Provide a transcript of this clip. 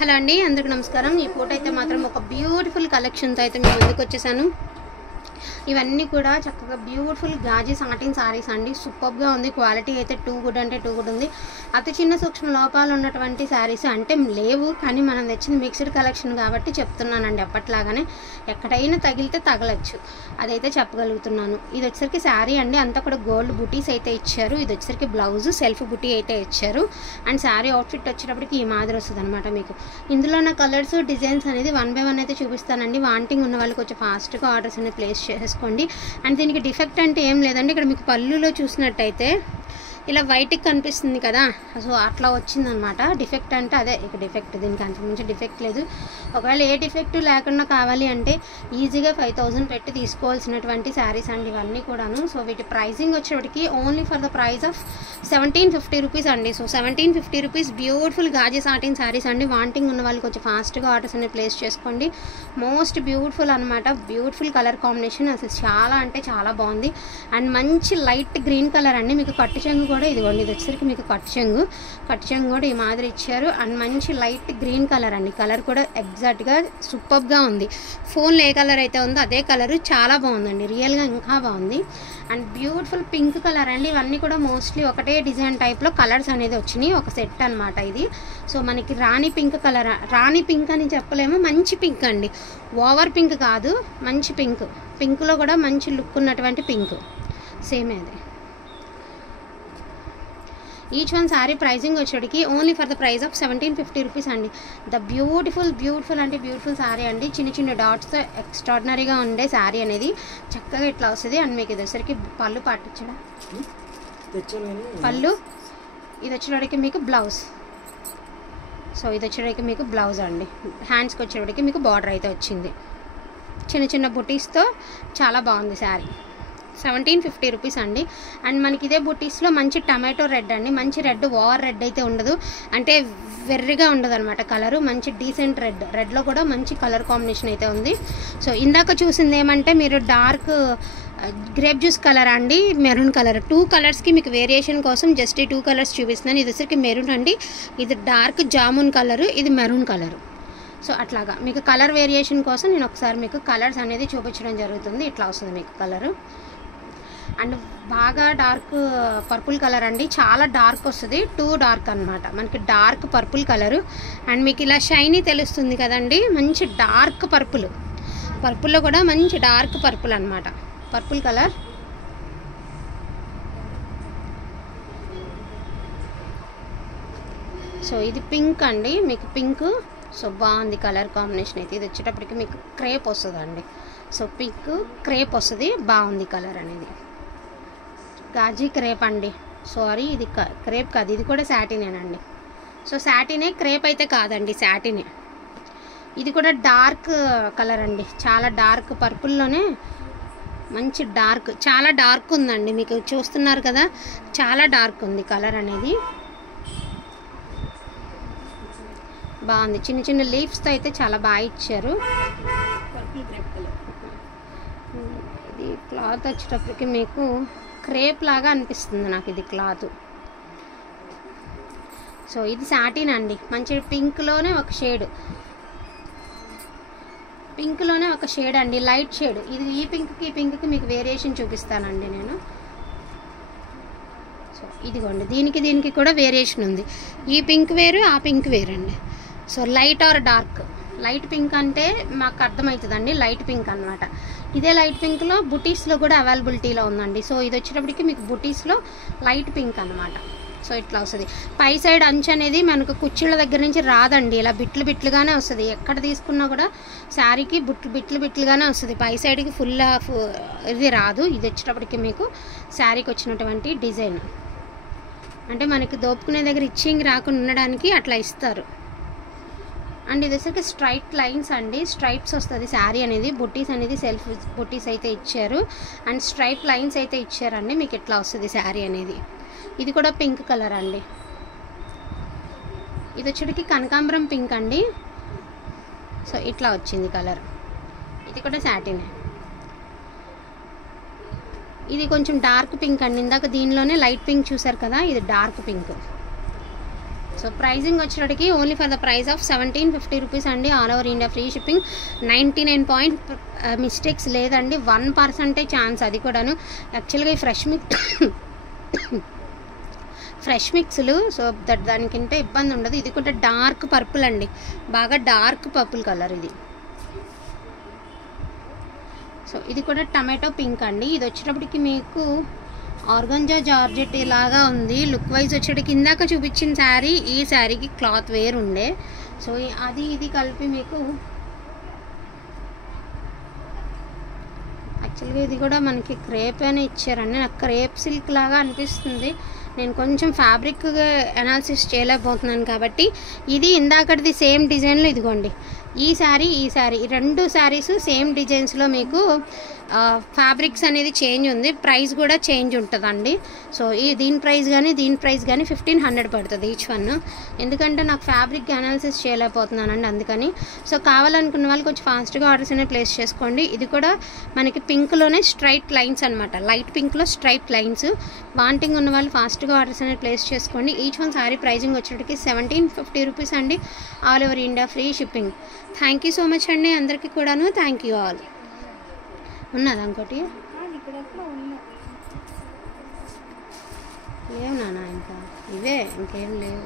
Hello అండి, అందరికీ నమస్కారం. ఈ పూట అయితే మాత్రం ఒక బ్యూటిఫుల్ కలెక్షన్తో అయితే మేము ముందుకు వచ్చేసాను. ఇవన్నీ కూడా చక్కగా బ్యూటిఫుల్ గాజీ సాటిన్ సారీస్ అండి. సూపర్గా ఉంది. క్వాలిటీ అయితే టూ గుడ్ అంటే టూ గుడ్ ఉంది. అతి చిన్న సూక్ష్మ లోపాలు ఉన్నటువంటి శారీస్ అంటే లేవు, కానీ మనం తెచ్చింది మిక్స్డ్ కలెక్షన్ కాబట్టి చెప్తున్నానండి. అప్పట్లాగానే ఎక్కడైనా తగిలితే తగలచ్చు, అదైతే చెప్పగలుగుతున్నాను. ఇది వచ్చేసరికి శారీ అండి, అంతా కూడా గోల్డ్ బుటీస్ అయితే ఇచ్చారు. ఇది వచ్చేసరికి బ్లౌజ్ సెల్ఫ్ బుటీ అయితే ఇచ్చారు. అండ్ శారీ అవుట్ఫిట్ వచ్చేటప్పటికి ఈ మాదిరి వస్తుంది అనమాట. మీకు ఇందులో ఉన్న కలర్స్ డిజైన్స్ అనేది 1 by 1 అయితే చూపిస్తానండి. వాంటింగ్ ఉన్న వాళ్ళు కొంచెం ఫాస్ట్గా ఆర్డర్స్ అనేది ప్లేస్ చేసుకోండి. అండ్ దీనికి డిఫెక్ట్ అంటే ఏం లేదండి. ఇక్కడ మీకు పళ్ళులో చూసినట్టయితే ఇలా వైట్కి కనిపిస్తుంది కదా, సో అట్లా వచ్చిందనమాట. డిఫెక్ట్ అంటే అదే ఇక డిఫెక్ట్, దీనికి అంతకుమించి డిఫెక్ట్ లేదు. ఒకవేళ ఏ డిఫెక్ట్ లేకుండా కావాలి అంటే ఈజీగా 5000 పెట్టి తీసుకోవాల్సినటువంటి శారీస్ అండి ఇవన్నీ కూడాను. సో వీటి ప్రైజింగ్ వచ్చేటికి only for the price of 1750 rupees అండి. సో 1750 రూపీస్ బ్యూటిఫుల్ గాజీ సాటిన్ శారీస్ అండి. వాంటింగ్ ఉన్న వాళ్ళు కొంచెం ఫాస్ట్గా ఆర్డర్స్ అనేది ప్లేస్ చేసుకోండి. మోస్ట్ బ్యూటిఫుల్ అనమాట. బ్యూటిఫుల్ కలర్ కాంబినేషన్, అసలు చాలా అంటే చాలా బాగుంది. అండ్ మంచి లైట్ గ్రీన్ కలర్ అండి. మీకు కట్టు చెంగు కూడా ఇదిగోండి, ఇది వచ్చేసరికి మీకు కట్టు చెంగు కూడా ఈ మాదిరి ఇచ్చారు. అండ్ మంచి లైట్ గ్రీన్ కలర్ అండి. కలర్ కూడా ఎగ్జాక్ట్గా సూపర్గా ఉంది. ఫోన్లో ఏ కలర్ అయితే ఉందో అదే కలరు, చాలా బాగుందండి. రియల్గా ఇంకా బాగుంది. అండ్ బ్యూటిఫుల్ పింక్ కలర్ అండి. ఇవన్నీ కూడా మోస్ట్లీ ఒకటే డిజైన్ టైప్లో కలర్స్ అనేది వచ్చినాయి, ఒక సెట్ అనమాట ఇది. సో మనకి రాణి పింక్ కలర్, రాణి పింక్ అని చెప్పలేము, మంచి పింక్ అండి. ఓవర్ పింక్ కాదు, మంచి పింక్. పింక్లో కూడా మంచి లుక్ ఉన్నటువంటి పింక్, సేమ్ అది. ఈచ్ వన్ శారీ ప్రైజింగ్ వచ్చేటికి only for the price of 1750 rupees అండి. ద బ్యూటిఫుల్ అంటే బ్యూటిఫుల్ శారీ అండి. చిన్న చిన్న డాట్స్తో ఎక్స్ట్రాడినరీగా ఉండే శారీ అనేది చక్కగా ఇట్లా వస్తుంది. అండ్ మీకు ఇది వచ్చేసరికి పళ్ళు పాటించడా పళ్ళు, ఇది వచ్చేటికి మీకు బ్లౌజ్. సో ఇది వచ్చేటికి మీకు బ్లౌజ్ అండి. హ్యాండ్స్కి వచ్చేటికి మీకు బార్డర్ అయితే వచ్చింది, చిన్న చిన్న బుటీస్తో. చాలా బాగుంది శారీ. 1750 రూపీస్ అండి. అండ్ మనకి ఇదే బుటీస్లో మంచి టమాటో రెడ్ అండి. మంచి రెడ్, ఓవర్ రెడ్ అయితే ఉండదు, అంటే వెర్రిగా ఉండదు అనమాట కలరు. మంచి డీసెంట్ రెడ్, రెడ్లో కూడా మంచి కలర్ కాంబినేషన్ అయితే ఉంది. సో ఇందాక చూసింది ఏమంటే మీరు డార్క్ గ్రేప్ జ్యూస్ కలర్ అండి, మెరూన్ కలర్, 2 కలర్స్కి మీకు వేరియేషన్ కోసం జస్ట్ ఈ 2 కలర్స్ చూపిస్తున్నాను. ఇది వచ్చరికి మెరూన్ అండి, ఇది డార్క్ జామున్ కలరు, ఇది మెరూన్ కలరు. సో అట్లాగా మీకు కలర్ వేరియేషన్ కోసం నేను ఒకసారి మీకు కలర్స్ అనేది చూపించడం జరుగుతుంది. ఇట్లా వస్తుంది మీకు కలరు. అండ్ బాగా డార్క్ పర్పుల్ కలర్ అండి, చాలా డార్క్ వస్తుంది, టూ డార్క్ అనమాట. మనకి డార్క్ పర్పుల్ కలరు. అండ్ మీకు ఇలా షైనీ తెలుస్తుంది కదండి, మంచి డార్క్ పర్పుల్. పర్పుల్లో కూడా మంచి డార్క్ పర్పుల్ అనమాట, పర్పుల్ కలర్. సో ఇది పింక్ అండి, మీకు పింక్. సో బాగుంది కలర్ కాంబినేషన్ అయితే. ఇది వచ్చేటప్పటికి మీకు క్రేప్ వస్తుందండి. సో పింక్ క్రేప్ వస్తుంది, బాగుంది కలర్ అనేది. గాజీ క్రేప్ అండి, సారీ ఇది క్రేప్ కాదు, ఇది కూడా శాటినేనండి. సో శాటినే, క్రేప్ అయితే కాదండి, శాటినే. ఇది కూడా డార్క్ కలర్ అండి, చాలా డార్క్ పర్పుల్లోనే మంచి డార్క్, చాలా డార్క్ ఉందండి. మీకు చూస్తున్నారు కదా, చాలా డార్క్ ఉంది కలర్ అనేది. బాగుంది, చిన్న చిన్న లీవ్స్తో అయితే చాలా బాగా ఇచ్చారు. Purple crepe colour. ఇది క్లాత్ వచ్చేటప్పటికి మీకు క్రేప్ లాగా అనిపిస్తుంది నాకు ఇది క్లాత్. సో ఇది సాటిన్ అండి, మంచి పింక్లోనే ఒక షేడ్, పింక్లోనే ఒక షేడ్ అండి, లైట్ షేడ్. ఇది ఈ పింక్కి మీకు వేరియేషన్ చూపిస్తానండి నేను. సో ఇదిగోండి, దీనికి కూడా వేరియేషన్ ఉంది. ఈ పింక్ వేరు, ఆ పింక్ వేరు అండి. So light or dark, light pink అంటే మాకు అర్థమవుతుందండి, లైట్ పింక్ అనమాట. ఇదే లైట్ పింక్లో బుటీస్లో కూడా అవైలబిలిటీలో ఉందండి. సో ఇది వచ్చేటప్పటికి మీకు బుటీస్లో లైట్ పింక్ అనమాట. సో ఇట్లా వస్తుంది. పై సైడ్ అంచు అనేది మనకు కుర్చీల దగ్గర నుంచి రాదండి, ఇలా బిట్లుగానే వస్తుంది. ఎక్కడ తీసుకున్నా కూడా శారీకి బిట్లుగానే వస్తుంది, పై సైడ్కి ఫుల్ ఆఫ్ ఇది రాదు. ఇది వచ్చేటప్పటికి మీకు శారీకి వచ్చినటువంటి డిజైన్ అంటే మనకి దోపుకునే దగ్గర ఇచ్చింగ్ రాకుండా ఉండడానికి అట్లా ఇస్తారు. అండ్ ఇది వచ్చేసరికి స్ట్రైట్ లైన్స్ అండి, స్ట్రైప్స్ వస్తుంది శారీ అనేది. బుట్టీస్ అనేది సెల్ఫ్ బుట్టీస్ అయితే ఇచ్చారు, అండ్ స్ట్రైప్ లైన్స్ అయితే ఇచ్చారండి. మీకు ఇట్లా వస్తుంది శారీ అనేది. ఇది కూడా పింక్ కలర్ అండి. ఇది వచ్చేటికి కనకాంబరం పింక్ అండి. సో ఇట్లా వచ్చింది కలర్. ఇది కూడా సాటిన్. ఇది కొంచెం డార్క్ పింక్ అండి. ఇందాక దీనిలోనే లైట్ పింక్ చూసారు కదా, ఇది డార్క్ పింక్. సో ప్రైజింగ్ వచ్చేటికి only for the price of 1750 rupees అండి. All over India free shipping. 99 point mistakes లేదండి, 1% ఛాన్స్ అది కూడాను. యాక్చువల్గా ఈ ఫ్రెష్ మిక్స్లు సో దానికంటే ఇబ్బంది ఉండదు. ఇది కూడా డార్క్ పర్పుల్ అండి, బాగా డార్క్ పర్పుల్ కలర్ ఇది. సో ఇది కూడా టమాటో పింక్ అండి. ఇది వచ్చేటప్పటికి మీకు ఆర్గంజా జార్జెట్ ఇలాగా ఉంది. లుక్ వైజ్ వచ్చేటికి ఇందాక చూపించిన శారీ ఈ శారీకి క్లాత్ వేర్ ఉండే. సో అది ఇది కలిపి మీకు యాక్చువల్గా ఇది కూడా మనకి క్రేప్ అని ఇచ్చారండి. నాకు క్రేప్ సిల్క్ లాగా అనిపిస్తుంది. నేను కొంచెం ఫ్యాబ్రిక్ అనాలిసిస్ చేయలేకపోతున్నాను కాబట్టి ఇది ఇందాకటిది సేమ్ డిజైన్లో ఇదిగోండి. ఈ శారీ ఈ రెండు శారీస్ సేమ్ డిజైన్స్లో మీకు ఫ్యాబ్రిక్స్ అనేది చేంజ్ ఉంది, ప్రైస్ కూడా చేంజ్ ఉంటుందండి. సో దీని ప్రైస్ కానీ 1500 పడుతుంది ఈచ్ వన్. ఎందుకంటే నాకు ఫ్యాబ్రిక్ అనాలిసిస్ చేయలేకపోతున్నానండి అందుకని. సో కావాలనుకున్న వాళ్ళు కొంచెం ఫాస్ట్గా ఆర్డర్స్ అనేవి ప్లేస్ చేసుకోండి. ఇది కూడా మనకి పింక్లోనే స్ట్రైట్ లైన్స్ అనమాట, లైట్ పింక్లో స్ట్రైట్ లైన్స్. వాంటింగ్ ఉన్న వాళ్ళు ఫాస్ట్గా ఆర్డర్స్ అనేవి ప్లేస్ చేసుకోండి. ఈచ్ వన్ శారీ ప్రైజింగ్ వచ్చేటికి 1750 రూపీస్ అండి. All over India free shipping. Thank you so much అండి అందరికీ కూడాను. Thank you all. ఉన్నదా ఇంకోటి? లేవు నాన్న, ఇంకా ఇవే, ఇంకేం లేవు.